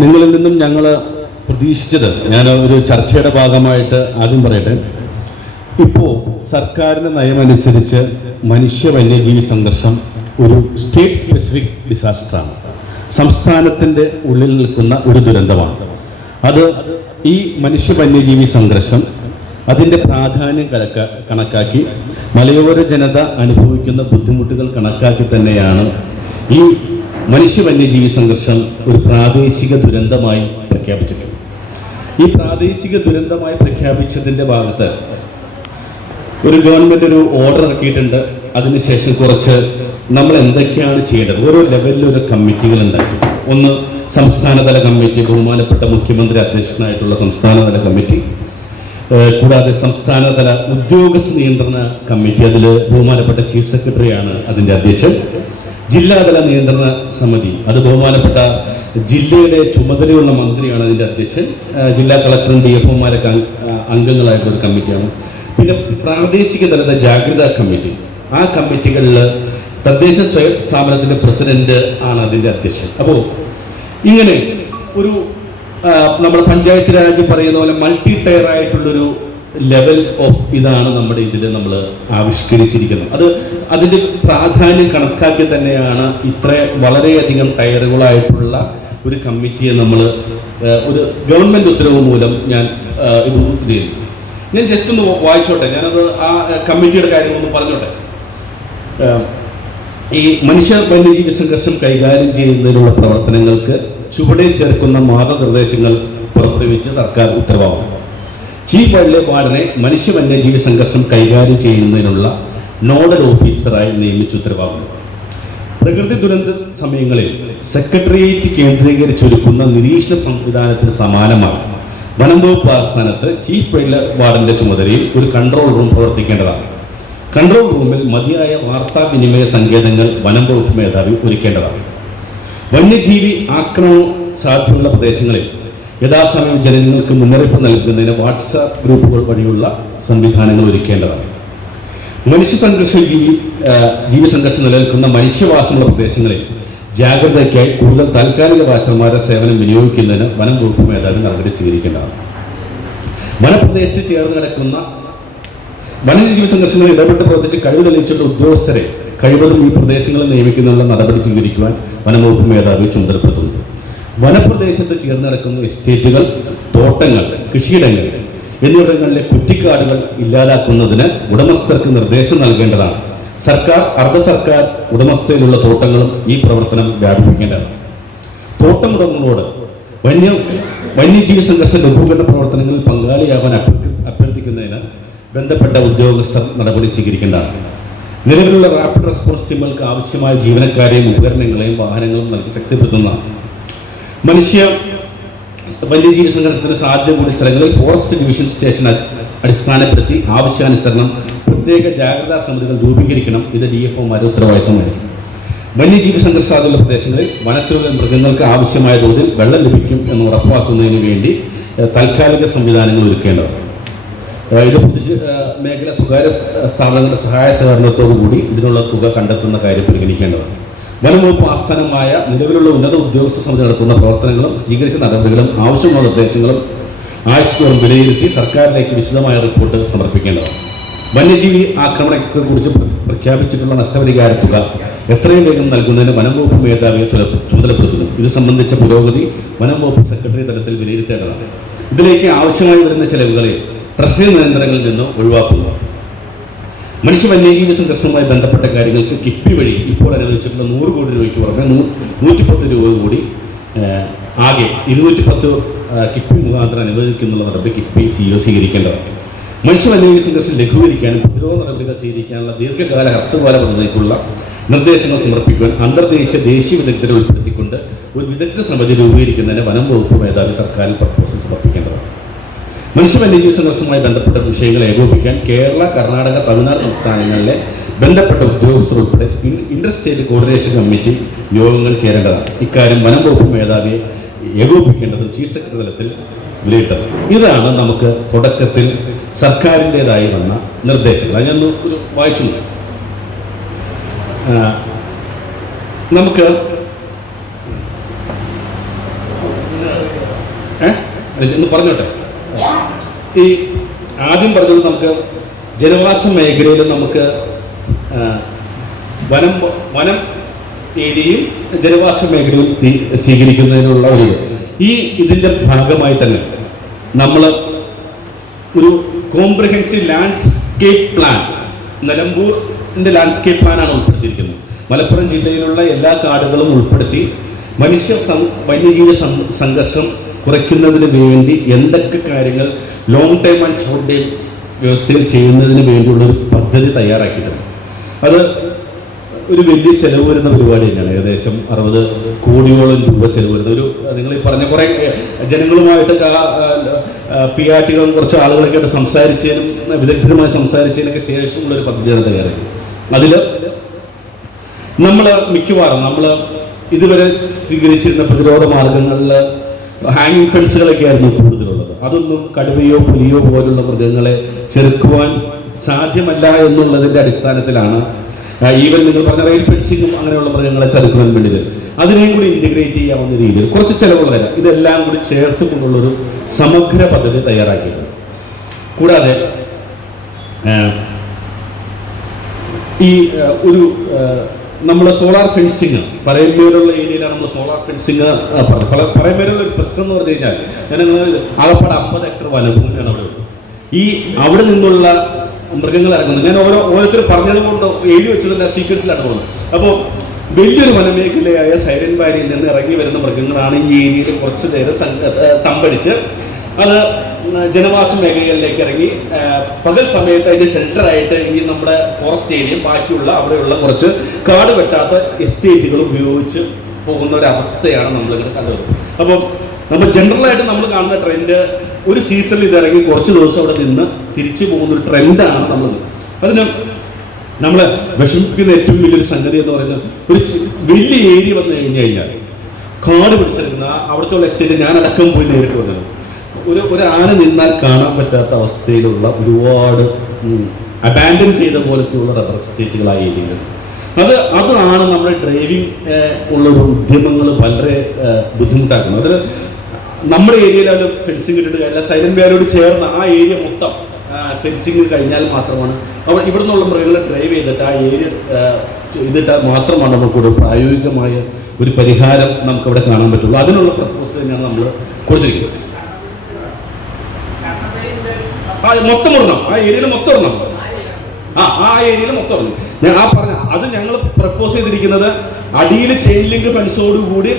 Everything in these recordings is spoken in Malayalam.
നിങ്ങളിൽ നിന്നും ഞങ്ങൾ പ്രതീക്ഷിച്ചത് ഞാൻ ഒരു ചർച്ചയുടെ ഭാഗമായിട്ട് ആദ്യം പറയട്ടെ. ഇപ്പോൾ സർക്കാരിന്റെ നയമനുസരിച്ച് മനുഷ്യ വന്യജീവി സംഘർഷം ഒരു സ്റ്റേറ്റ് സ്പെസിഫിക് ഡിസാസ്റ്ററാണ് സംസ്ഥാനത്തിന്റെ ഉള്ളിൽ നിൽക്കുന്ന ഒരു ദുരന്തമാണ്. അത് ഈ മനുഷ്യ വന്യജീവി സംഘർഷം അതിന്റെ പ്രാധാന്യം കണക്ക കണക്കാക്കി മലയോര ജനത അനുഭവിക്കുന്ന ബുദ്ധിമുട്ടുകൾ കണക്കാക്കി തന്നെയാണ് ഈ മനുഷ്യ വന്യജീവി സംഘർഷം ഒരു പ്രാദേശിക ദുരന്തമായി പ്രഖ്യാപിച്ചിട്ടുണ്ട്. ഈ പ്രാദേശിക ദുരന്തമായി പ്രഖ്യാപിച്ചതിന്റെ ഭാഗത്ത് ഒരു ഗവൺമെന്റ് ഒരു ഓർഡർ ഇറക്കിയിട്ടുണ്ട്. അതിനുശേഷം കുറച്ച് നമ്മൾ എന്തൊക്കെയാണ് ചെയ്യേണ്ടത്? ഓരോ ലെവലിൽ ഒരു കമ്മിറ്റികൾ ഉണ്ടാക്കി. ഒന്ന് സംസ്ഥാനതല കമ്മിറ്റി ബഹുമാനപ്പെട്ട മുഖ്യമന്ത്രി അധ്യക്ഷനായിട്ടുള്ള സംസ്ഥാനതല കമ്മിറ്റി കൂടാതെ സംസ്ഥാനതല ഉദ്യോഗസ്ഥ നിയന്ത്രണ കമ്മിറ്റി അതിൽ ബഹുമാനപ്പെട്ട ചീഫ് സെക്രട്ടറിയാണ് അതിന്റെ അധ്യക്ഷൻ. ജില്ലാതല നിയന്ത്രണ സമിതി. അത് ബഹുമാനപ്പെട്ട ജില്ലയുടെ ചുമതലയുള്ള മന്ത്രിയാണ് അതിന്റെ അധ്യക്ഷൻ. ജില്ലാ കളക്ടറും ഡി എഫ് ഒമാരൊക്കെ അംഗങ്ങളായിട്ടുള്ള ഒരു കമ്മിറ്റിയാണ്. പിന്നെ പ്രാദേശിക തലത്തെ ജാഗ്രതാ കമ്മിറ്റി. ആ കമ്മിറ്റികളിൽ തദ്ദേശ സ്വയം സ്ഥാപനത്തിന്റെ പ്രസിഡന്റ് ആണ് അതിന്റെ അധ്യക്ഷൻ. അപ്പോൾ ഇങ്ങനെ ഒരു നമ്മുടെ പഞ്ചായത്ത് രാജ് പറയുന്ന പോലെ മൾട്ടി ടയർ ആയിട്ടുള്ളൊരു ലെവൽ ഓഫ് ഇതാണ് നമ്മുടെ ഇതിൽ നമ്മൾ ആവിഷ്കരിച്ചിരിക്കുന്നത്. അത് അതിന്റെ പ്രാധാന്യം കണക്കാക്കി തന്നെയാണ് ഇത്ര വളരെയധികം ടയറുകളായിട്ടുള്ള ഒരു കമ്മിറ്റിയെ നമ്മൾ ഒരു ഗവൺമെന്റ് ഉത്തരവ് മൂലം ഞാൻ ഇത് ചെയ്യുന്നു ഞാൻ ജസ്റ്റ് ഒന്ന് വായിച്ചോട്ടെ? ഞാനത് ആ കമ്മിറ്റിയുടെ കാര്യങ്ങളൊന്ന് പറഞ്ഞോട്ടെ? ഈ മനുഷ്യ വന്യജീവി സംഘർഷം കൈകാര്യം ചെയ്യുന്നതിനുള്ള പ്രവർത്തനങ്ങൾക്ക് ചുവടെ ചേർക്കുന്ന മാർഗനിർദ്ദേശങ്ങൾ പുറപ്പെടുവിച്ച് സർക്കാർ ഉത്തരവാകും ചീഫ് വൈൽഡ് വാർഡനെ മനുഷ്യ വന്യജീവി സംഘർഷം കൈകാര്യം ചെയ്യുന്നതിനുള്ള നോഡൽ ഓഫീസറായി നിയമിച്ച ഉത്തരവാദിത്വം. പ്രകൃതി ദുരന്ത സമയങ്ങളിൽ സെക്രട്ടേറിയറ്റ് കേന്ദ്രീകരിച്ചൊരുക്കുന്ന നിരീക്ഷണ സംവിധാനത്തിന് സമാനമായി വനം വകുപ്പ് ആസ്ഥാനത്ത് ചീഫ് വൈൽഡ് വാർഡന്റെ ചുമതലയിൽ ഒരു കൺട്രോൾ റൂം പ്രവർത്തിക്കേണ്ടതാണ്. കൺട്രോൾ റൂമിൽ മതിയായ വാർത്താവിനിമയ സങ്കേതങ്ങൾ വനം വകുപ്പ് മേധാവി ഒരുക്കേണ്ടതാണ്. വന്യജീവി ആക്രമണം സാധ്യതയുള്ള പ്രദേശങ്ങളിൽ യഥാസമയം ജനങ്ങൾക്ക് മുന്നറിയിപ്പ് നൽകുന്നതിന് വാട്സാപ്പ് ഗ്രൂപ്പുകൾ വഴിയുള്ള സംവിധാനങ്ങൾ ഒരുക്കേണ്ടതാണ്. മനുഷ്യ സംഘർഷ ജീവി ജീവി സംഘർഷം നിലനിൽക്കുന്ന മനുഷ്യവാസമുള്ള പ്രദേശങ്ങളിൽ ജാഗ്രതയ്ക്കായി കൂടുതൽ താൽക്കാലിക വാച്ചർമാരുടെ സേവനം വിനിയോഗിക്കുന്നതിന് വനം വകുപ്പ് മേധാവി നടപടി സ്വീകരിക്കേണ്ടതാണ്. വനപ്രദേശത്ത് ചേർന്ന് കിടക്കുന്ന വന്യജീവി സംഘർഷങ്ങളിൽ ഇടപെട്ട് പ്രവർത്തിച്ച് കഴിവ് തെളിയിച്ചിട്ടുള്ള ഉദ്യോഗസ്ഥരെ കഴിവതും ഈ പ്രദേശങ്ങളിൽ നിയമിക്കുന്നതിനുള്ള നടപടി സ്വീകരിക്കുവാൻ വനം വകുപ്പ് മേധാവി ചുമതലപ്പെടുത്തുന്നു. വനപ്രദേശത്ത് ചേർന്ന് നടക്കുന്ന എസ്റ്റേറ്റുകൾ തോട്ടങ്ങൾ കൃഷിയിടങ്ങൾ എന്നിവിടങ്ങളിലെ കുറ്റിക്കാടുകൾ ഇല്ലാതാക്കുന്നതിന് ഉടമസ്ഥർക്ക് നിർദ്ദേശം നൽകേണ്ടതാണ്. സർക്കാർ അർദ്ധ സർക്കാർ ഉടമസ്ഥയിലുള്ള തോട്ടങ്ങളും ഈ പ്രവർത്തനം വ്യാപിപ്പിക്കേണ്ടതാണ്. തോട്ടം ഉടമകളോട് വന്യ വന്യജീവി സംഘർഷ ലഘൂകരണ പ്രവർത്തനങ്ങളിൽ പങ്കാളിയാവാൻ അഭ്യർത്ഥി- അഭ്യർത്ഥിക്കുന്നതിന് ബന്ധപ്പെട്ട ഉദ്യോഗസ്ഥർ നടപടി സ്വീകരിക്കേണ്ടതാണ്. നിലവിലുള്ള റാപ്പിഡ് റെസ്പോൺസ് ടീമുകൾക്ക് ആവശ്യമായ ജീവനക്കാരെയും ഉപകരണങ്ങളെയും വാഹനങ്ങളും നൽകി ശക്തിപ്പെടുത്തുന്നതാണ്. മനുഷ്യ വന്യജീവി സംഘർഷത്തിന് സാധ്യത കൂടിയ സ്ഥലങ്ങളിൽ ഫോറസ്റ്റ് ഡിവിഷൻ സ്റ്റേഷൻ അടിസ്ഥാനപ്പെടുത്തി ആവശ്യാനുസരണം പ്രത്യേക ജാഗ്രതാ സമിതികൾ രൂപീകരിക്കണം. ഇത് ഡി എഫ് ഒമാരുടെ ഉത്തരവാദിത്തമായിരിക്കും. വന്യജീവി സംഘർഷാതുള്ള പ്രദേശങ്ങളിൽ വനത്തിലുള്ള മൃഗങ്ങൾക്ക് ആവശ്യമായ തോതിൽ വെള്ളം ലഭിക്കും എന്ന് ഉറപ്പാക്കുന്നതിന് വേണ്ടി താൽക്കാലിക സംവിധാനങ്ങൾ ഒരുക്കേണ്ടതാണ് ഇത് പൊതു മേഖല സ്വകാര്യ സ്ഥാപനങ്ങളുടെ സഹായ സഹകരണത്തോടു കൂടി ഇതിനുള്ള തുക കണ്ടെത്തുന്ന കാര്യം പരിഗണിക്കേണ്ടതാണ് വനംവകുപ്പ് ആസ്ഥാനമായ നിലവിലുള്ള ഉന്നത ഉദ്യോഗസ്ഥ സമിതി നടത്തുന്ന പ്രവർത്തനങ്ങളും സ്വീകരിച്ച നടപടികളും ആവശ്യമുള്ള നിർദ്ദേശങ്ങളും ആഴ്ചതോറും വിലയിരുത്തി സർക്കാരിലേക്ക് വിശദമായ റിപ്പോർട്ട് സമർപ്പിക്കേണ്ടതാണ്. വന്യജീവി ആക്രമണത്തെക്കുറിച്ച് കുറിച്ച് പ്രഖ്യാപിച്ചിട്ടുള്ള നഷ്ടപരിഹാര തുക എത്രയും വേഗം നൽകുന്നതിന് വനംവകുപ്പ് മേധാവിയെ ചുമ- ചുമതലപ്പെടുത്തുന്നു. ഇത് സംബന്ധിച്ച പുരോഗതി വനംവകുപ്പ് സെക്രട്ടറി തലത്തിൽ വിലയിരുത്തേണ്ടതാണ്. ഇതിലേക്ക് ആവശ്യമായി വരുന്ന ചെലവുകളെ ട്രഷറി നിയന്ത്രണങ്ങളിൽ നിന്ന് ഒഴിവാക്കുന്നു. മനുഷ്യ വന്യജീവി സംഘർഷവുമായി ബന്ധപ്പെട്ട കാര്യങ്ങൾക്ക് കിഫ്ബി വഴി ഇപ്പോൾ അനുവദിച്ചിട്ടുള്ള നൂറ് കോടി രൂപയ്ക്ക് പുറമെ നൂറ്റിപ്പത്ത് രൂപ കൂടി ആകെ ഇരുന്നൂറ്റി പത്ത് കിഫ്ബി മുഖാന്തരം അനുവദിക്കുന്നുള്ള നടപടി കിഫ്ബി ഒ സ്വീകരിക്കേണ്ടതാണ് മനുഷ്യ വന്യജീവി സംഘർഷം ലഘൂകരിക്കാനും പ്രതിരോധ നടപടികൾ സ്വീകരിക്കാനുള്ള ദീർഘകാല ഹ്രസ്വകാല പദ്ധതിക്കുള്ള നിർദ്ദേശങ്ങൾ സമർപ്പിക്കുവാൻ അന്തർദേശീയ ദേശീയ വിദഗ്ധരെ ഉൾപ്പെടുത്തിക്കൊണ്ട് ഒരു വിദഗ്ധ സമിതി രൂപീകരിക്കുന്നതിന് വനം വകുപ്പ് മേധാവി സർക്കാരിൽ പ്രപ്പോസൽ സമർപ്പിക്കേണ്ടതാണ് മനുഷ്യ വന്യജീവി സംഘർഷവുമായി ബന്ധപ്പെട്ട വിഷയങ്ങൾ ഏകോപിക്കാൻ കേരള കർണാടക തമിഴ്നാട് സംസ്ഥാനങ്ങളിലെ ബന്ധപ്പെട്ട ഉദ്യോഗസ്ഥർ ഉൾപ്പെടെ ഇന്റർ സ്റ്റേറ്റ് കോർഡിനേഷൻ കമ്മിറ്റി യോഗങ്ങൾ ചേരേണ്ടതാണ്. ഇക്കാര്യം വനം വകുപ്പ് മേധാവിയെ ഏകോപിക്കേണ്ടതും ചീഫ് സെക്രട്ടറി തലത്തിൽ വിലയിരുത്തണം. ഇതാണ് നമുക്ക് തുടക്കത്തിൽ സർക്കാരിന്റെതായി വന്ന നിർദ്ദേശങ്ങൾ. ഞാൻ ഒരു വായിച്ചു. നമുക്ക് ഏ? ഒന്ന് പറഞ്ഞോട്ടെ? ഈ ആദ്യം പറഞ്ഞത് നമുക്ക് ജനവാസ മേഖലയിൽ നമുക്ക് വനം വനം ഏരിയയും ജനവാസ മേഖലയും സ്വീകരിക്കുന്നതിനുള്ള ഒരു ഈ ഇതിന്റെ ഭാഗമായി തന്നെ നമ്മൾ ഒരു കോംപ്രഹെൻസീവ് ലാൻഡ്സ്കേപ്പ് പ്ലാൻ നിലമ്പൂരിന്റെ ലാൻഡ്സ്കേപ്പ് പ്ലാനാണ് ഉൾപ്പെടുത്തിയിരിക്കുന്നത്. മലപ്പുറം ജില്ലയിലുള്ള എല്ലാ കാടുകളും ഉൾപ്പെടുത്തി മനുഷ്യ വന്യജീവി സംഘർഷം കുറയ്ക്കുന്നതിന് വേണ്ടി എന്തൊക്കെ കാര്യങ്ങൾ long time and short time വ്യവസ്ഥയിൽ ചെയ്യുന്നതിന് വേണ്ടിയുള്ള ഒരു പദ്ധതി തയ്യാറാക്കിയിട്ടുണ്ട്. അത് ഒരു വലിയ ചെലവ് വരുന്ന പരിപാടി തന്നെയാണ്. ഏകദേശം അറുപത് കോടിയോളം രൂപ ചെലവ് വരുന്ന ഒരു നിങ്ങൾ ഈ പറഞ്ഞ കുറേ ജനങ്ങളുമായിട്ട് പി ആർ ടികളും കുറച്ച് ആളുകളൊക്കെ ആയിട്ട് സംസാരിച്ചതിനും വിദഗ്ധരുമായി സംസാരിച്ചതിനൊക്കെ ശേഷമുള്ള ഒരു പദ്ധതിയാണ് തയ്യാറാക്കി അതിൽ നമ്മൾ മിക്കവാറും നമ്മൾ ഇതുവരെ സ്വീകരിച്ചിരുന്ന പ്രതിരോധ മാർഗങ്ങളിൽ ഹാങ്ങിങ് ഫെൻസുകളൊക്കെ ആയിരുന്നു കൂടുതലുള്ളത്. അതൊന്നും കടുവയോ പുലിയോ പോലുള്ള മൃഗങ്ങളെ ചെറുക്കുവാൻ സാധ്യമല്ല എന്നുള്ളതിന്റെ അടിസ്ഥാനത്തിലാണ് ഈവൻ നിങ്ങൾ പറഞ്ഞ റെയിൽ ഫെൻസിങ്ങും അങ്ങനെയുള്ള മൃഗങ്ങളെ ചെറുക്കുവാൻ വേണ്ടിയത്. അതിനെയും കൂടി ഇന്റഗ്രേറ്റ് ചെയ്യാവുന്ന രീതിയിൽ കുറച്ച് ചിലവുകൾ തരാം. ഇതെല്ലാം കൂടി ചേർത്ത് കൊണ്ടുള്ളൊരു സമഗ്ര പദ്ധതി തയ്യാറാക്കിയിട്ടുണ്ട്. കൂടാതെ ഈ ഒരു നമ്മൾ സോളാർ ഫെൻസിങ് പറയമ്പേരുള്ള ഏരിയയിലാണ് നമ്മൾ സോളാർ ഫെൻസിങ് പറയമ്പേരുള്ള ഒരു പ്രശ്നം എന്ന് പറഞ്ഞു കഴിഞ്ഞാൽ ഞാൻ ആകപ്പാട് അമ്പത് ഏക്കർ വനഭൂമിയാണ് അവിടെ ഈ അവിടെ നിന്നുള്ള മൃഗങ്ങൾ ഇറങ്ങുന്നത്. ഞാൻ ഓരോ ഓരോരുത്തർ പറഞ്ഞത് കൊണ്ട് എഴുതി വെച്ചതിന്റെ സീക്വൻസിലാണ് പോകുന്നത്. അപ്പോൾ വലിയൊരു വനമേഖലയായ സൈലൻ വാലിയിൽ നിന്ന് ഇറങ്ങി വരുന്ന മൃഗങ്ങളാണ് ഈ ഏരിയയിൽ കുറച്ച് നേരം തമ്പടിച്ച് അത് ജനവാസ മേഖലകളിലേക്ക് ഇറങ്ങി പകൽ സമയത്ത് അതിന്റെ ഷെൽട്ടറായിട്ട് ഈ നമ്മുടെ ഫോറസ്റ്റ് ഏരിയയും ബാക്കിയുള്ള അവിടെയുള്ള കുറച്ച് കാട് വെട്ടാത്ത എസ്റ്റേറ്റുകൾ ഉപയോഗിച്ച് പോകുന്ന ഒരു അവസ്ഥയാണ് നമ്മളിങ്ങനെ കണ്ടത്. അപ്പം നമ്മൾ ജനറലായിട്ട് നമ്മൾ കാണുന്ന ട്രെൻഡ് ഒരു സീസണിൽ ഇത് ഇറങ്ങി കുറച്ച് ദിവസം അവിടെ നിന്ന് തിരിച്ചു പോകുന്ന ഒരു ട്രെൻഡാണ് നമ്മൾ അതിന് നമ്മൾ വിഷമിപ്പിക്കുന്ന ഏറ്റവും വലിയൊരു സംഗതി എന്ന് പറയുന്നത് ഒരു വലിയ ഏരിയ വന്നു കഴിഞ്ഞു കഴിഞ്ഞാൽ കാട് പിടിച്ചെടുക്കുന്ന ആ അവിടുത്തെ ഉള്ള എസ്റ്റേറ്റ് ഞാൻ അടക്കം പോയി നേരിട്ട് വന്നത് ഒരു ഒരു ആന നിന്നാൽ കാണാൻ പറ്റാത്ത അവസ്ഥയിലുള്ള ഒരുപാട് അബാൻഡൻ ചെയ്ത പോലത്തെയുള്ള റബ്ബർ എസ്റ്റേറ്റുകൾ ഏരിയകൾ അത് അതാണ് നമ്മുടെ ഡ്രൈവിംഗ് ഉള്ള ഒരു ഉദ്യമങ്ങൾ വളരെ ബുദ്ധിമുട്ടാക്കുന്നത്. അതിൽ നമ്മുടെ ഏരിയയിൽ അത് ഫെൻസിങ് ഇട്ടിട്ട് കഴിഞ്ഞാൽ സൈലന്റ് വേലോട് ചേർന്ന് ആ ഏരിയ മൊത്തം ഫെൻസിങ് കഴിഞ്ഞാൽ മാത്രമാണ്. അവിടെ ഇവിടെ നിന്നുള്ള മൃഗങ്ങളെ ഡ്രൈവ് ചെയ്തിട്ട് ആ ഏരിയ ചെയ്തിട്ട് മാത്രമാണ് നമുക്കൊരു പ്രായോഗികമായ ഒരു പരിഹാരം നമുക്ക് അവിടെ കാണാൻ പറ്റുള്ളൂ. അതിനുള്ള പ്രപ്പോസൽ തന്നെയാണ് നമ്മൾ കൊടുത്തിരിക്കുന്നത്. ആ മൊത്തം ഇടണം ആ ഏരിയയിൽ മൊത്തം ഇടണം ആ ആ ഏരിയയിൽ മൊത്തം ഇടണം ഞാൻ ആ പറഞ്ഞ അത് ഞങ്ങൾ പ്രപ്പോസ് ചെയ്തിരിക്കുന്നത് അടിയിൽ ചെയിൻ ലിങ്ക് കൂടി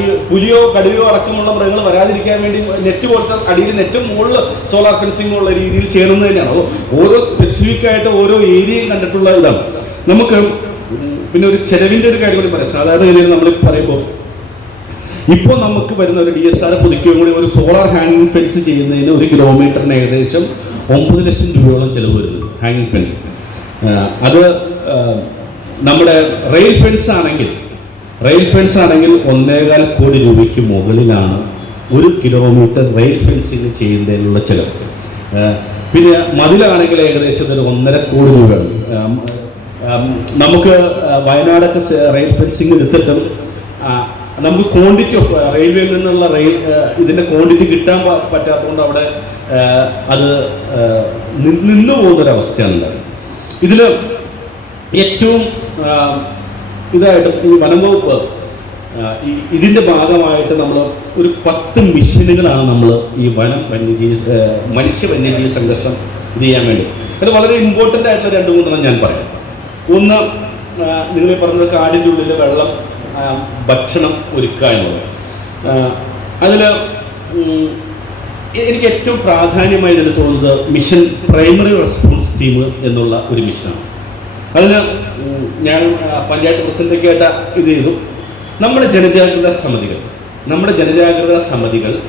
ഈ പുലിയോ കടുവയോ അടക്കമുള്ള മൃഗങ്ങൾ വരാതിരിക്കാൻ വേണ്ടി നെറ്റ് പോലത്തെ അടിയിൽ നെറ്റും മുകളിൽ സോളാർ ഫെൻസിംഗ് ഉള്ള രീതിയിൽ ചെയ്യുന്നത് തന്നെയാണ്. ഓരോ സ്പെസിഫിക് ആയിട്ട് ഓരോ ഏരിയയും കണ്ടിട്ടുള്ള ഇതാണ്. നമുക്ക് പിന്നെ ഒരു ചെലവിന്റെ ഒരു കാര്യം കൂടി പറയാം. സാധാരണ രീതിയിൽ നമ്മൾ പറയുമ്പോൾ ഇപ്പോൾ നമുക്ക് വരുന്ന ഒരു ഡി എസ് ആർ പുതുക്കിയും കൂടി ഒരു സോളാർ ഹാങ്ങിങ് ഫെൻസ് ചെയ്യുന്നതിന് ഒരു കിലോമീറ്ററിന് ഏകദേശം ഒമ്പത് ലക്ഷം രൂപയോളം ചിലവ് വരുന്നു ഹാങ്ങിങ് ഫെൻസ് അത് നമ്മുടെ റെയിൽ ഫെൻസ് ആണെങ്കിൽ റെയിൽ ഫെൻസ് ആണെങ്കിൽ ഒന്നേകാൽ കോടി രൂപയ്ക്ക് മുകളിലാണ് ഒരു കിലോമീറ്റർ റെയിൽ ഫെൻസിങ് ചെയ്യുന്നതിനുള്ള ചിലവ്. പിന്നെ മതിലാണെങ്കിൽ ഏകദേശം ഒരു ഒന്നര കോടി രൂപയാണ്. നമുക്ക് വയനാടൊക്കെ റെയിൽ ഫെൻസിങ് എടുത്തിട്ടും നമുക്ക് ക്വാണ്ടിറ്റി ഓഫ് റെയിൽവേയിൽ നിന്നുള്ള റെയിൽ ഇതിന്റെ ക്വാണ്ടിറ്റി കിട്ടാൻ പറ്റാത്തതുകൊണ്ട് അവിടെ അത് ആ, നി- നിന്നു പോകുന്നൊരവസ്ഥയാണ് ഇതിൽ ഏറ്റവും ആ, ഇതായിട്ട് ഈ വനം വകുപ്പ് ആ, ഈ- ഇതിന്റെ ഭാഗമായിട്ട് നമ്മൾ ഒരു പത്ത് മിഷനുകളാണ് നമ്മൾ ഈ വനം വന്യജീവി മനുഷ്യ വന്യജീവി സംഘർഷം ഇത് ചെയ്യാൻ വേണ്ടി. അത് വളരെ ഇമ്പോർട്ടന്റ് ആയിട്ടുള്ള രണ്ട് മൂന്നെണ്ണം ഞാൻ പറയാം. ഒന്ന് നിങ്ങൾ പറഞ്ഞ കാടിന്റെ ഉള്ളിൽ വെള്ളം ഭക്ഷണം ഒരുക്കുക എന്നുള്ളത് അതിൽ എനിക്ക് ഏറ്റവും പ്രാധാന്യമായി ഇതിൽ തോന്നുന്നത് മിഷൻ പ്രൈമറി റെസ്പോൺസ് ടീം എന്നുള്ള ഒരു മിഷനാണ്. അതിന് ഞാൻ പഞ്ചായത്ത് പ്രസിഡന്റൊക്കെ ആയിട്ട് ഇത് ചെയ്തു. നമ്മുടെ ജനജാഗ്രതാ സമിതികൾ നമ്മുടെ ജനജാഗ്രതാ സമിതികളിൽ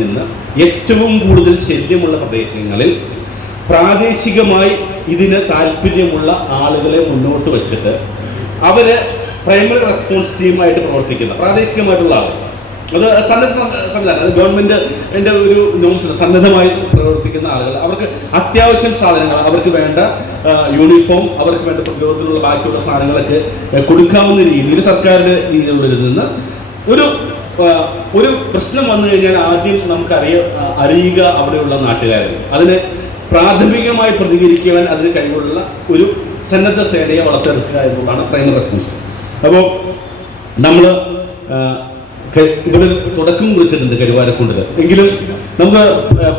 നിന്ന് ഏറ്റവും കൂടുതൽ ശല്യമുള്ള പ്രദേശങ്ങളിൽ പ്രാദേശികമായി ഇതിന് താല്പര്യമുള്ള ആളുകളെ മുന്നോട്ട് വച്ചിട്ട് അവർ പ്രൈമറി റെസ്പോൺസ് ടീമായിട്ട് പ്രവർത്തിക്കുന്ന. പ്രാദേശികമായിട്ടുള്ള ആളുകൾ അത് സന്നദ്ധ സംവിധാനം അത് ഒരു നോംസ് സന്നദ്ധമായി പ്രവർത്തിക്കുന്ന ആളുകൾ അവർക്ക് അത്യാവശ്യം സാധനങ്ങൾ അവർക്ക് വേണ്ട യൂണിഫോം അവർക്ക് വേണ്ട പ്രതിരോധത്തിനുള്ള ബാക്കിയുള്ള സാധനങ്ങളൊക്കെ കൊടുക്കാവുന്ന രീതിയിൽ സർക്കാരിന്റെ രീതിയിലുള്ള നിന്ന് ഒരു ഒരു പ്രശ്നം വന്നു കഴിഞ്ഞാൽ ആദ്യം നമുക്ക് അറിയ അറിയുക അവിടെയുള്ള നാട്ടുകാരെ അതിന് പ്രാഥമികമായി പ്രതികരിക്കുവാൻ അതിന് കഴിവുള്ള ഒരു സന്നദ്ധ സേനയെ വളർത്തിയെടുക്കുക എന്നുള്ളതാണ് പ്രൈമറി റെസ്പോൺസ് അപ്പോൾ നമ്മൾ ഇവിടെ തുടക്കം കുറിച്ചിട്ടുണ്ട് കരുവാരക്കുണ്ടിൽ എങ്കിലും നമുക്ക്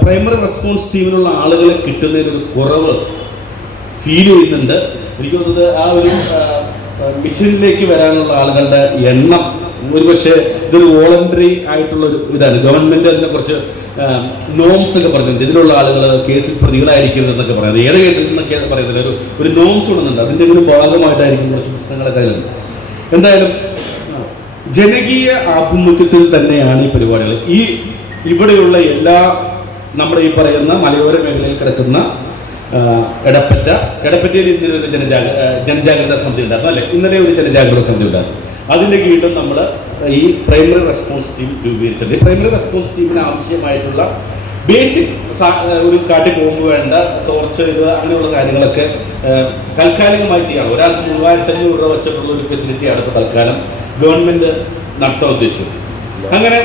പ്രൈമറി റെസ്പോൺസ് ടീമിലുള്ള ആളുകളെ കിട്ടുന്നതിനൊരു കുറവ് ഫീൽ ചെയ്യുന്നുണ്ട്. എനിക്ക് തോന്നുന്നത് ആ ഒരു മിഷനിലേക്ക് വരാനുള്ള ആളുകളുടെ എണ്ണം ഒരുപക്ഷെ ഇതൊരു വോളണ്ടറി ആയിട്ടുള്ള ഒരു ഇതാണ്. ഗവൺമെന്റ് അതിനെ കുറച്ച് നോംസ് ഒക്കെ പറഞ്ഞിട്ടുണ്ട്. ഇതിലുള്ള ആളുകൾ കേസിൽ പ്രതികളായിരിക്കരുത് എന്നൊക്കെ പറയുന്നത്. ഏത് കേസിൽ നിന്നൊക്കെയാണ് പറയുന്നത് ഒരു ഒരു നോംസ് ഉണ്ടെന്നുണ്ട്. അതിന്റെ ഒരു ഭാഗമായിട്ടായിരിക്കും കുറച്ച് പുസ്തകങ്ങളൊക്കെ അതിലുണ്ട്. എന്തായാലും ജനകീയ ആഭിമുഖ്യത്തിൽ തന്നെയാണ് ഈ പരിപാടികൾ. ഈ ഇവിടെയുള്ള എല്ലാ നമ്മുടെ ഈ പറയുന്ന മലയോര മേഖലയിൽ കിടക്കുന്ന എടപ്പറ്റ എടപ്പറ്റയിൽ ഇന്നലെ ഒരു ജനജാഗ ജനജാഗ്രത സമിതി ഉണ്ടായിരുന്നു അല്ലെ? ഇന്നലെ ഒരു ജനജാഗ്രത സമിതി ഉണ്ടായിരുന്നു. അതിന്റെ കീഴിൽ നമ്മൾ ഈ പ്രൈമറി റെസ്പോൺസ് ടീം രൂപീകരിച്ചത് പ്രൈമറി റെസ്പോൺസ് ടീമിന് ആവശ്യമായിട്ടുള്ള ബേസിക് ഒരു കാട്ടിൽ പോകുമ്പോൾ വേണ്ട ടോർച്ച് ഇത് അങ്ങനെയുള്ള കാര്യങ്ങളൊക്കെ താൽക്കാലികമായി ചെയ്യണം ഒരാൾക്ക് മൂവായിരത്തി അഞ്ഞൂറ് രൂപ വെച്ചിട്ടുള്ള ഒരു ഫെസിലിറ്റിയാണ് ഇപ്പോൾ തൽക്കാലം ഗവൺമെന്റ് നടത്താൻ ഉദ്ദേശിച്ചത്. അങ്ങനെ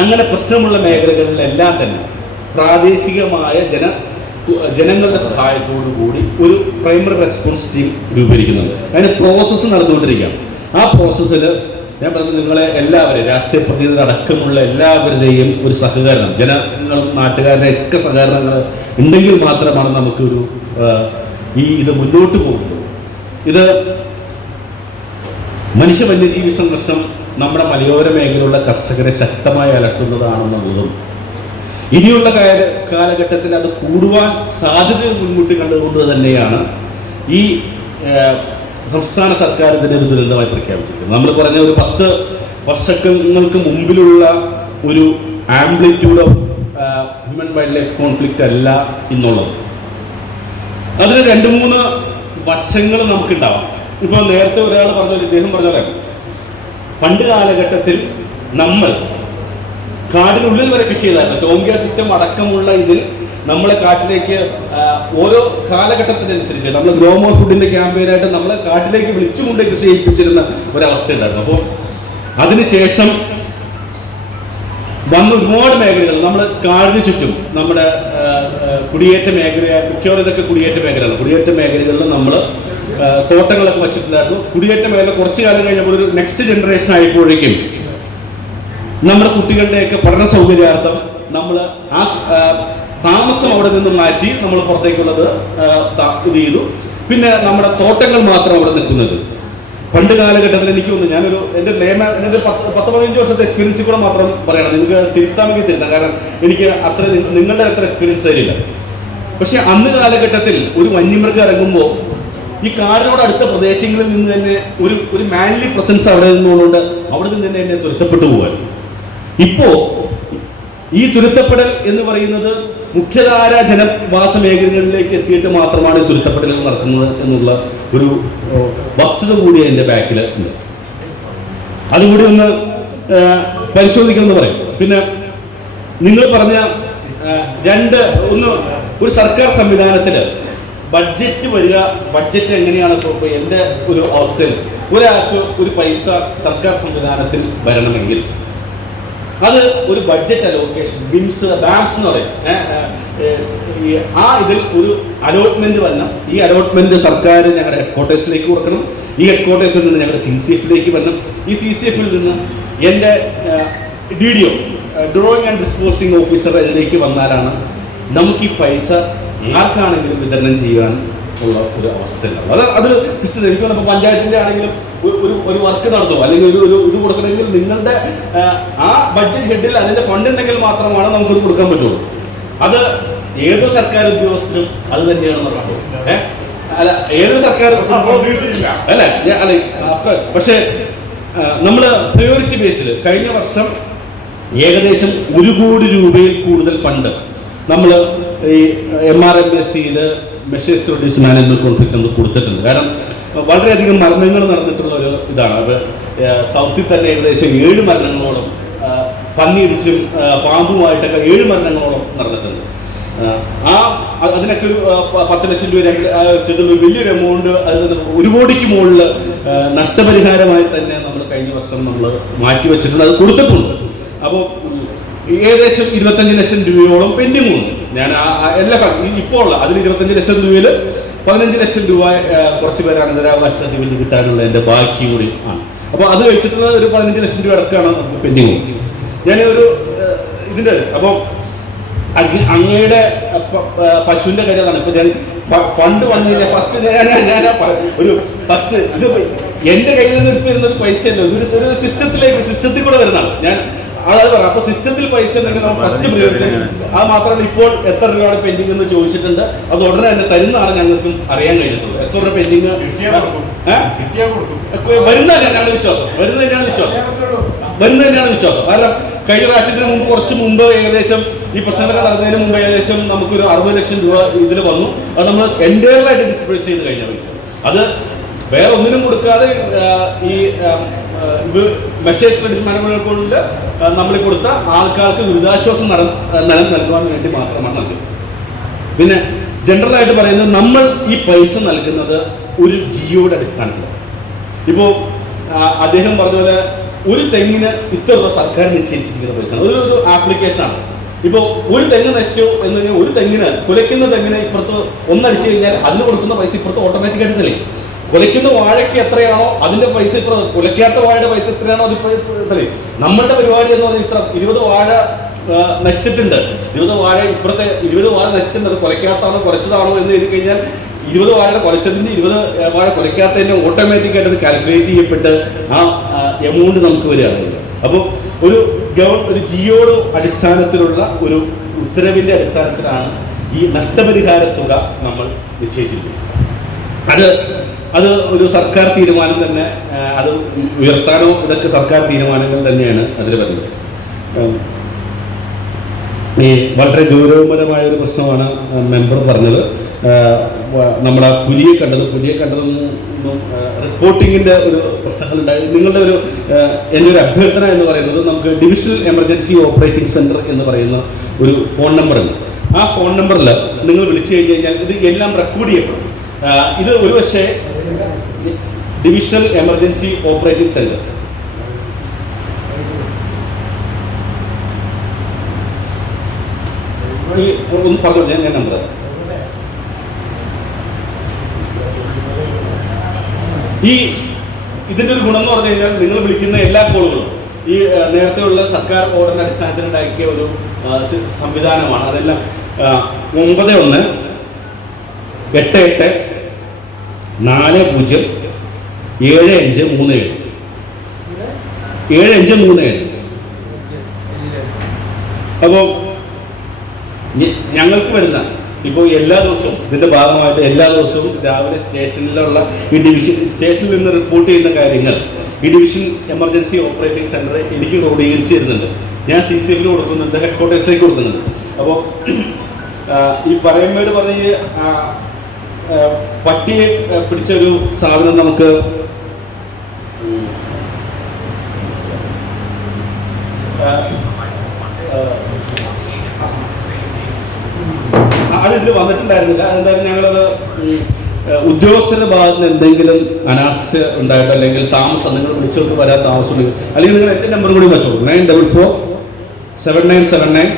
അങ്ങനെ പ്രശ്നമുള്ള മേഖലകളിലെല്ലാം തന്നെ പ്രാദേശികമായ ജന ജനങ്ങളുടെ സഹായത്തോടു കൂടി ഒരു പ്രൈമറി റെസ്പോൺസ് ടീം രൂപീകരിക്കുന്നുണ്ട്. അതിന് പ്രോസസ്സ് നടന്നുകൊണ്ടിരിക്കുകയാണ്. ആ പ്രോസസ്സിൽ ഞാൻ പറഞ്ഞത് നിങ്ങളെ എല്ലാവരെയും രാഷ്ട്രീയ പ്രതിനിധികൾ അടക്കമുള്ള എല്ലാവരുടെയും ഒരു സഹകരണം. ജനങ്ങളും നാട്ടുകാരുടെ ഒക്കെ സഹകരണങ്ങൾ ഉണ്ടെങ്കിൽ മാത്രമാണ് നമുക്കൊരു ഈ ഇത് മുന്നോട്ട് പോകുന്നത്. ഇത് മനുഷ്യ വന്യജീവി സംഘർഷം നമ്മുടെ മലയോര മേഖലയിലുള്ള കർഷകരെ ശക്തമായി അലട്ടുന്നതാണെന്നുള്ളതും ഇനിയുള്ള കാല കാലഘട്ടത്തിൽ അത് കൂടുവാൻ സാധ്യത മുൻകൂട്ടി കണ്ടുകൊണ്ട് തന്നെയാണ് ഈ സംസ്ഥാന സർക്കാർ ഇതിനെ ഒരു ദുരന്തമായി പ്രഖ്യാപിച്ചിരിക്കുന്നത് നമ്മൾ പറഞ്ഞ ഒരു പത്ത് വർഷങ്ങൾക്ക് മുമ്പിലുള്ള ഒരു amplitude of human wildlife conflict അല്ല എന്നുള്ളത് അതിന് രണ്ട് മൂന്ന് വശങ്ങൾ നമുക്കുണ്ടാവാം. ഇപ്പോൾ നേരത്തെ ഒരാൾ പറഞ്ഞ ഇദ്ദേഹം പറഞ്ഞ പണ്ട് കാലഘട്ടത്തിൽ നമ്മൾ കാടിനുള്ളിൽ വരെ കൃഷി ചെയ്തായിരുന്നു. ടോങ്കിയ സിസ്റ്റം അടക്കമുള്ള ഇതിൽ നമ്മളെ കാട്ടിലേക്ക് ഓരോ കാലഘട്ടത്തിനനുസരിച്ച് നമ്മൾ ഗ്രോമോ ഫുഡിന്റെ ക്യാമ്പയിനായിട്ട് നമ്മളെ കാട്ടിലേക്ക് വിളിച്ചുകൊണ്ട് കൃഷി ചെയ്യിപ്പിച്ചിരുന്ന ഒരവസ്ഥ ഉണ്ടായിരുന്നു. അപ്പോൾ അതിനുശേഷം വന്ന ഒരുപാട് മേഖലകൾ നമ്മൾ കാടിന് ചുറ്റും നമ്മുടെ കുടിയേറ്റ മേഖല മിക്കവാറും ഇതൊക്കെ കുടിയേറ്റ മേഖലയാണ് കുടിയേറ്റ മേഖലകളിൽ നമ്മൾ തോട്ടങ്ങളൊക്കെ വച്ചിട്ടുണ്ടായിരുന്നു. കുടിയേറ്റ മേഖല കുറച്ച് കാലം കഴിഞ്ഞപ്പോൾ ഒരു നെക്സ്റ്റ് ജനറേഷൻ ആയപ്പോഴേക്കും നമ്മുടെ കുട്ടികളുടെയൊക്കെ പഠന സൗകര്യാർത്ഥം നമ്മൾ ആ, താമസം അവിടെ നിന്ന് മാറ്റി നമ്മൾ പുറത്തേക്കുള്ളത് ഇത് ചെയ്തു. പിന്നെ നമ്മുടെ തോട്ടങ്ങൾ മാത്രം അവിടെ നിൽക്കുന്നത്. പണ്ട് കാലഘട്ടത്തിൽ എനിക്ക് തോന്നുന്നു ഞാനൊരു എന്റെ ലേമ എന്റെ പത്ത് പത്ത് പതിനഞ്ച് വർഷത്തെ എക്സ്പീരിയൻസിൽ കൂടെ മാത്രം പറയണം. നിങ്ങൾക്ക് തിരുത്താമെങ്കിൽ തിരുത്താം കാരണം എനിക്ക് അത്ര നിങ്ങളുടെ അത്ര എക്സ്പീരിയൻസ് തരില്ല പക്ഷേ അന്ന് കാലഘട്ടത്തിൽ ഒരു വന്യമൃഗം ഇറങ്ങുമ്പോൾ ഈ കാടിനോട് അടുത്ത പ്രദേശങ്ങളിൽ നിന്ന് തന്നെ ഒരു ഒരു മാൻലി പ്രസൻസ് അവിടെ നിന്നുകൊണ്ട് അവിടെ നിന്ന് തന്നെ എന്നെ തുരുത്തപ്പെട്ടു പോകാൻ. ഇപ്പോൾ ഈ തുരുത്തപ്പെടൽ എന്ന് പറയുന്നത് മുഖ്യധാര ജനവാസ മേഖലകളിലേക്ക് എത്തിയിട്ട് മാത്രമാണ് തുരുത്തപ്പെടലുകൾ നടത്തുന്നത് എന്നുള്ള ഒരു വസ്തുത കൂടി എന്റെ ബാക്കിൽ അതുകൂടി ഒന്ന് പരിശോധിക്കണമെന്ന് പറയും. പിന്നെ നിങ്ങൾ പറഞ്ഞ രണ്ട് ഒന്ന് ഒരു സർക്കാർ സംവിധാനത്തിൽ ബഡ്ജറ്റ് വരിക ബഡ്ജറ്റ് എങ്ങനെയാണ് ഇപ്പോൾ എന്റെ ഒരു അവസ്ഥയിൽ ഒരാൾക്ക് ഒരു പൈസ സർക്കാർ സംവിധാനത്തിൽ വരണമെങ്കിൽ അത് ഒരു ബഡ്ജറ്റ് അലോക്കേഷൻ ബിംസ് ബാംസ് എന്ന് പറയും. ആ ഇതിൽ ഒരു അലോട്ട്മെന്റ് വരണം. ഈ അലോട്ട്മെന്റ് സർക്കാർ ഞങ്ങളുടെ ഹെഡ് ക്വാർട്ടേഴ്സിലേക്ക് കൊടുക്കണം. ഈ ഹെഡ് ക്വാർട്ടേഴ്സിൽ നിന്ന് ഞങ്ങളുടെ സി സി എഫിലേക്ക് വരണം. ഈ സി സി എഫിൽ നിന്ന് എന്റെ D D O drawing and disposing officer ഇതിലേക്ക് വന്നാലാണ് നമുക്ക് ഈ പൈസ ആർക്കാണെങ്കിലും വിതരണം ചെയ്യാൻ ഉള്ള ഒരു അവസ്ഥയിലാണ്. അത് അത് സിസ്റ്റം എനിക്ക് ഇപ്പോൾ പഞ്ചായത്തിന്റെ ആണെങ്കിലും ഒരു- ഒരു വർക്ക് നടത്തോ അല്ലെങ്കിൽ ഒരു ഒരു ഇത് കൊടുക്കണമെങ്കിൽ നിങ്ങളുടെ ആ, ബഡ്ജറ്റ് ഹെഡിൽ അതിന്റെ ഫണ്ട് ഉണ്ടെങ്കിൽ മാത്രമാണ് നമുക്കത് കൊടുക്കാൻ പറ്റുള്ളൂ. അത് ഏത് സർക്കാർ ഉദ്യോഗസ്ഥനും അത് തന്നെയാണ് പറഞ്ഞു ഏഹ് അല്ല ഏതൊരു സർക്കാർ അല്ല? അല്ലെ പക്ഷേ നമ്മൾ പ്രയോറിറ്റി ബേസിൽ കഴിഞ്ഞ വർഷം ഏകദേശം ഒരു കോടി രൂപയിൽ കൂടുതൽ ഫണ്ട് നമ്മൾ ഈ എം ആർ എം എസ് സിയിൽ measures to this management conflict എന്ന് കൊടുത്തിട്ടുണ്ട്. കാരണം വളരെയധികം മരണങ്ങൾ നടന്നിട്ടുള്ള ഒരു ഇതാണ്. അത് സൗത്തിൽ തന്നെ ഏകദേശം ഏഴ് മരണങ്ങളോളം പന്നിയിടിച്ചും പാമ്പുമായിട്ടൊക്കെ ഏഴ് മരണങ്ങളോളം നടന്നിട്ടുണ്ട്. ആ അതിനൊക്കെ ഒരു പത്ത് ലക്ഷം രൂപ ഒരു വലിയൊരു എമൗണ്ട് അതിൽ ഒരു കോടിക്ക് മുകളിൽ നഷ്ടപരിഹാരമായി തന്നെ നമ്മൾ കഴിഞ്ഞ വർഷം നമ്മൾ മാറ്റി വെച്ചിട്ടുണ്ട് അത് കൊടുത്തിട്ടുണ്ട്. അപ്പോൾ ഏകദേശം ഇരുപത്തഞ്ച് ലക്ഷം രൂപയോളം പെൻഡിങ് ഉണ്ട്. ഞാൻ എല്ലാ ഇപ്പോൾ ഉള്ള അതിൽ ഇരുപത്തഞ്ച് ലക്ഷം രൂപയിൽ പതിനഞ്ച് ലക്ഷം രൂപ കുറച്ച് പേരാണ് അനന്തരാവകാശ സർട്ടിഫിക്കറ്റ് കിട്ടാനുള്ള എന്റെ ബാക്കി കൂടി ആണ്. അപ്പോൾ അത് വെച്ചിട്ടുള്ള ഒരു പതിനഞ്ച് ലക്ഷം രൂപ അടക്കമാണ് നമുക്ക് പെൻഡിങ് ഞാൻ ഒരു ഇതിന്റെ അപ്പോൾ അങ്ങ് അങ്ങയുടെ പശുവിന്റെ കാര്യമാണ് ഇപ്പൊ ഞാൻ ഫണ്ട് വന്നു കഴിഞ്ഞാൽ ഫസ്റ്റ് ഞാൻ ഞാൻ- ഒരു ഫസ്റ്റ് ഇത് എന്റെ കയ്യിൽ നിന്ന് എടുത്തിരുന്ന ഒരു പൈസ അല്ല ഒരു സിസ്റ്റത്തിലേക്ക് സിസ്റ്റത്തിൽ കൂടെ വരുന്നതാണ്. ഞാൻ അതായത് പറയാം. അപ്പൊ സിസ്റ്റത്തിൽ പൈസ ഉണ്ടെങ്കിൽ നമ്മൾ ഫസ്റ്റ് അത് മാത്രമല്ല ഇപ്പോൾ എത്ര രൂപയാണ് പെൻഡിങ് എന്ന് ചോദിച്ചിട്ടുണ്ട്. അത് ഉടനെ തന്നെ തരുന്നതാണ് ഞങ്ങൾക്കും അറിയാൻ കഴിഞ്ഞിട്ടുള്ളത്. എത്ര രൂപ പെൻഡിങ് വരുന്ന തന്നെയാണ് വിശ്വാസം. വരുന്ന തന്നെയാണ് വിശ്വാസം. വരുന്ന തന്നെയാണ് വിശ്വാസം. കാരണം കഴിഞ്ഞ പ്രാവശ്യത്തിന് മുമ്പ് കുറച്ച് മുമ്പ് ഏകദേശം ഈ പ്രശ്നങ്ങളൊക്കെ നടന്നതിന് മുമ്പ് ഏകദേശം നമുക്കൊരു അറുപത് ലക്ഷം രൂപ ഇതിൽ വന്നു. അത് നമ്മൾ എന്റയർലായിട്ട് ഡിസ്പ്ലേസ് ചെയ്ത് കഴിഞ്ഞ പൈസ. അത് വേറെ ഒന്നിനും കൊടുക്കാതെ ആ, ഈ മെസ്സേജ് ക്രെഡിറ്റ് മാനേജ്മെന്റുകളിൽ നമ്മൾ കൊടുത്ത ആൾക്കാർക്ക് ദുരിതാശ്വാസം നട നൽകുവാൻ വേണ്ടി മാത്രമാണ് നൽകുന്നത് പിന്നെ ജനറലായിട്ട് പറയുന്നത് നമ്മൾ ഈ പൈസ നൽകുന്നത് ഒരു ജിയോയുടെ അടിസ്ഥാനത്തിലാണ്. ഇപ്പോൾ അദ്ദേഹം പറഞ്ഞ ഒരു തെങ്ങിന് ഇത്ര രൂപ സർക്കാർ നിശ്ചയിച്ചിരിക്കുന്ന പൈസ ഒരു ഒരു ആപ്ലിക്കേഷനാണ്. ഇപ്പോൾ ഒരു തെങ്ങ് നശിച്ചു എന്ന് ഒരു തെങ്ങിന് കുലയ്ക്കുന്ന തെങ്ങിന് ഇപ്പുറത്ത് ഒന്നടിച്ചു കഴിഞ്ഞാൽ അതിന് കൊടുക്കുന്ന പൈസ ഇപ്പുറത്ത് ഓട്ടോമാറ്റിക്കായിട്ട് തെളിയും. കുലയ്ക്കുന്ന വാഴയ്ക്ക് എത്രയാണോ അതിന്റെ പൈസ ഇത്ര കുലയ്ക്കാത്ത വാഴയുടെ പൈസ എത്രയാണോ അതിപ്പോ നമ്മളുടെ പരിപാടി എന്ന് പറഞ്ഞാൽ ഇത്ര ഇരുപത് വാഴ നശിച്ചിട്ടുണ്ട്. ഇരുപത് വാഴ ഇപ്പുറത്തെ ഇരുപത് വാഴ നശിച്ചിട്ടുണ്ട്. അത് കുലയ്ക്കാത്താണോ കുറച്ചതാണോ എന്ന് എഴുതി കഴിഞ്ഞാൽ ഇരുപത് വാഴ കുറച്ചതിന്റെ ഇരുപത് വാഴ കുറയ്ക്കാത്തതിന്റെ ഓട്ടോമാറ്റിക് ആയിട്ട് അത് കാൽക്കുലേറ്റ് ചെയ്യപ്പെട്ട് ആ എമൗണ്ട് നമുക്ക് വരികയാണ് അപ്പോൾ ഒരു ഗവ ഒരു ജിയോട് അടിസ്ഥാനത്തിലുള്ള ഒരു ഉത്തരവിന്റെ അടിസ്ഥാനത്തിലാണ് ഈ നഷ്ടപരിഹാര തുക നമ്മൾ നിശ്ചയിച്ചിരിക്കുന്നത്. അത് അത് ഒരു സർക്കാർ തീരുമാനം തന്നെ അത് ഉയർത്താനോ ഇതൊക്കെ സർക്കാർ തീരുമാനങ്ങൾ തന്നെയാണ് അതിൽ വരുന്നത്. ഈ വളരെ ഗൗരവപരമായ ഒരു പ്രശ്നമാണ് മെമ്പർ പറഞ്ഞത്. വ- പുലിയെ കണ്ടത് പുലിയെ കണ്ടതൊന്നും റിപ്പോർട്ടിങ്ങിന്റെ ഒരു പ്രശ്നങ്ങളുണ്ടായി. നിങ്ങളുടെ ഒരു എന്റെ ഒരു അഭ്യർത്ഥന എന്ന് പറയുന്നത് നമുക്ക് ഡിവിഷണൽ എമർജൻസി ഓപ്പറേറ്റിംഗ് സെന്റർ എന്ന് പറയുന്ന ഒരു ഫോൺ നമ്പറുണ്ട് ആ ഫോൺ നമ്പറിൽ നിങ്ങൾ വിളിച്ചു കഴിഞ്ഞ് കഴിഞ്ഞാൽ ഇത് എല്ലാം റെക്കോർഡ് ചെയ്യപ്പെടും. ഇത് ഒരു പക്ഷേ ഡിവിഷണൽ എമർജൻസി ഓപ്പറേറ്റിംഗ് സെന്റർ. ഒന്ന് പറഞ്ഞു ഞാൻ നമ്പർ ഈ ഇതിന്റെ ഒരു ഗുണം എന്ന് പറഞ്ഞു കഴിഞ്ഞാൽ നിങ്ങൾ വിളിക്കുന്ന എല്ലാ കോളുകളും ഈ നേരത്തെയുള്ള സർക്കാർ ഓർഡറിന്റെ അടിസ്ഥാനത്തിൽ ഉണ്ടാക്കിയ ഒരു സംവിധാനമാണ്. അതെല്ലാം ഒമ്പത് ഒന്ന് എട്ട് എട്ട് നാല് പൂജ്യം ഏഴ് അഞ്ച് മൂന്ന് ഏഴ്. ഏഴ് അഞ്ച് മൂന്ന് ഏഴ്. അപ്പോൾ ഞങ്ങൾക്ക് വരുന്ന ഇപ്പോൾ എല്ലാ ദിവസവും ഇതിന്റെ ഭാഗമായിട്ട് എല്ലാ ദിവസവും രാവിലെ സ്റ്റേഷനിലുള്ള ഈ ഡിവിഷൻ സ്റ്റേഷനിൽ നിന്ന് റിപ്പോർട്ട് ചെയ്യുന്ന കാര്യങ്ങൾ ഈ ഡിവിഷൻ എമർജൻസി ഓപ്പറേറ്റിംഗ് സെന്റർ എനിക്ക് ക്രോഡീകരിച്ച് തരുന്നുണ്ട് ഞാൻ സി സി എഫിന് കൊടുക്കുന്നുണ്ട് ഹെഡ് ക്വാർട്ടേഴ്സിലേക്ക് കൊടുക്കുന്നുണ്ട് അപ്പോൾ ഈ പറയുമ്പോൾ പറഞ്ഞ പട്ടിയെ പിടിച്ചൊരു സാധനം നമുക്ക് അത് ഇതിൽ വന്നിട്ടുണ്ടായിരുന്നില്ല. അതെന്തായാലും ഞങ്ങളത് ഉദ്യോഗസ്ഥരുടെ ഭാഗത്ത് നിന്ന് എന്തെങ്കിലും അനാസ്ഥ ഉണ്ടായിട്ട് അല്ലെങ്കിൽ താമസം നിങ്ങൾ വിളിച്ചോട്ട് വരാൻ താമസം ഉണ്ട് അല്ലെങ്കിൽ നിങ്ങൾ എന്റെ നമ്പർ കൂടി വെച്ചോ. Nine double four seven nine seven nine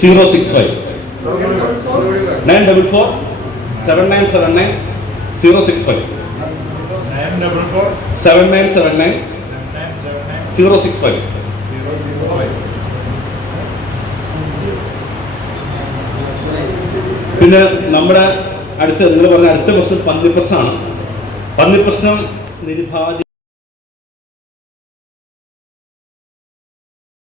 zero six five nine double four seven nine seven nine zero six five seven nine seven nine zero six five പിന്നെ നമ്മുടെ അടുത്ത നിങ്ങൾ പറഞ്ഞ അടുത്ത പ്രശ്നം പന്നി പ്രശ്നമാണ് പന്നി പ്രശ്നം